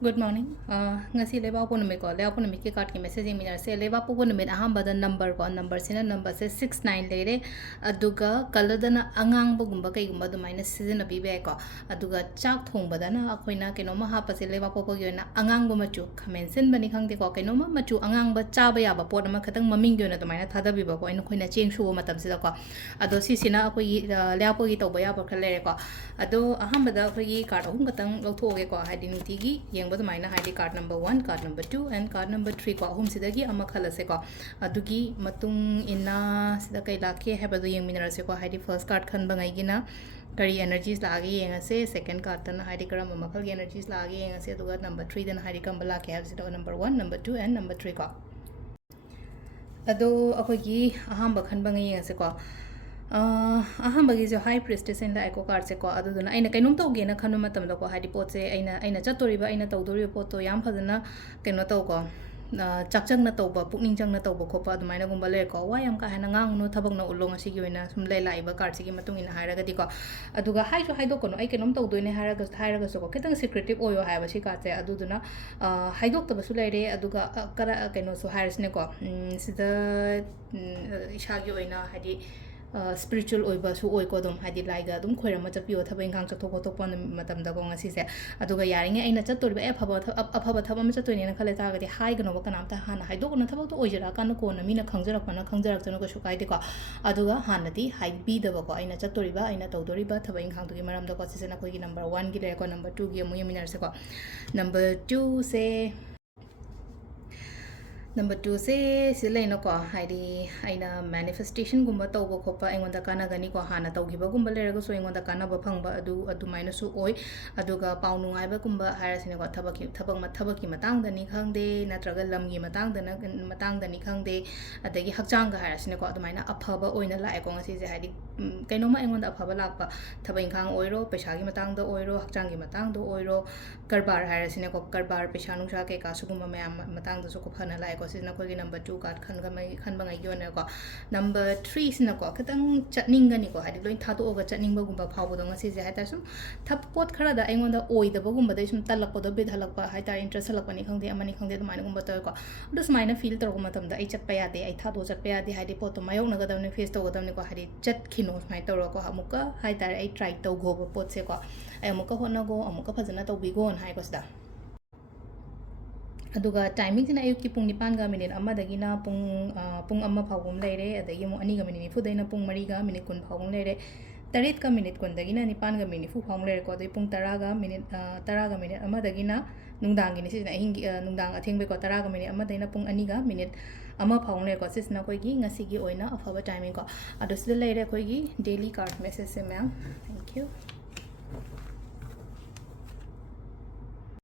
Good morning. Ngasi leba po namin ko. Leba po namin ki card ki messaging minar se leba po namin aham bada number ko number sina number se 69 lere aduga kalada na angang bagumba kay gumba do minus season na bibe ko aduga chak thong bada na akoy na kino ma ha pa se leba po na angang bu machu kamensen bani khang de ko kino ma machu angang ba cha ba ya ba po na ma khatang maming na do mina thada bi ba ko ino khoina cheng shu matam se ko ado si sina akoy leba po gi to ba ya ba khale ko ado aham bada akoy card ahum katang lo tho ge ko haidi nuti gi but the haidi card number 1, card number 2, and card number 3 ko ahum sidagi ama khalase ko adugi matung ina sida kai lakhe hebadu yeng mineral se ko haidi first card khan bangai gina kari energies lagi yenga se second card tan haidi karam makal gi energies lagi yenga se aduga number 3 dan haidi kam bala ke have sida number 1, number 2, and number 3 ko ado akogi aham bakhan bangai yenga se ko अहमगी जो high प्रेस्टेस इन लाइको card से को अदुना अइना कैनोम तौगेना खनु मतम दको हादि पोत से अइना चतोरिबा अइना तौदोरिबा पोत तो याम फजना canoe तौको चकचक न तौबा पुकनिंग चंग न तौबा खोपा अदुमाइना गुंबा ले को वा याम का हैना ngang नो थबक न उलोंग असि gi oina sum lai lai ba card sigi matung ina hairaga di ko aduga hai jo hai do kono ai kenom taudoine hairaga so ko ketang secretive oyo hai ba si card se aduduna hai dok tabasu laire aduga kara keno so hairs ne ko sida ishagi oina hadi spiritual oiba su oi ko dom hadi laiga dum khoirama chapio thaba ingang chathok ko tokpa matam da gong asi se aduga yaringe aina chatoriba afaba thaba ma chatoi ne khale ta ga di hai gno ba kanam ta hana hai do ko na thaba to oijara kan ko na mina khangjarak pana khangjarak chano ko su kai de ko aduga hana di hai bi da ba ko aina chatoriba aina tawdoriba thaba ingang du gi maram da ko si se na ko gi number 1 gi le ko number 2 gi mu yeminar se ko number 2 se number 2 se sile no ko haidi aina manifestation gumba tawbo khopa engonda kana gani ko hana tawgiba gumba leraga so engonda kana ba phangba adu maina su oi aduga paunu ngai ba gumba hairasine ko thabaki matang da ni khangde natraga lamgi matang da ni khangde adagi hakchang ga hairasine ko adu maina aphaba oina la ko ngasi je haidi kaino ma engonda aphaba lakpa thaba inkhang oiro pesa gi matang da oiro hakchang gi matang da oiro karbar hairasine ko karbar pesa nungsa ke ka sugumba matang da su ko phana la ko sina ko number 2 card khan ba ngai yona ko number 3 sina ko katang chatning gani ko hadi loin thado ga chatning ba gumba phaw bodong asi je haita sum thap pot khara da aingon da oi da ba gumba da sum talak ko da be dhalak pa haita interest halak pani khangde amani khangde da mai gumba to ko dus mai na feel tor ko matam da ai chat pa ya de ai thado chat pa ya de hadi pot to mayok na ga da ne face to ga da ne ko hadi chat khino mai tor ko hamuka haita ai try to go pot se ko ai amuka hona go amuka phajana to bi go on hai ko sida aduga timing sina ayuki pung nipan ga minute amma dagina pung amma phawum leire adagi mo ani ga minute fu daina pung mari ga minute kun phawum leire tarit ka minute kun dagina nipan ga minute fu phawum leire ko dai pung 10 ga minute amma dagina nungdang gi ni sina hingi nungdang atheng be ko 10 ga minute amma daina pung ani ga minute amma phawum leire ko sisna koi gi ngasi gi oina afaba timing ko adu sida leire koi gi daily card message se ma'am thank you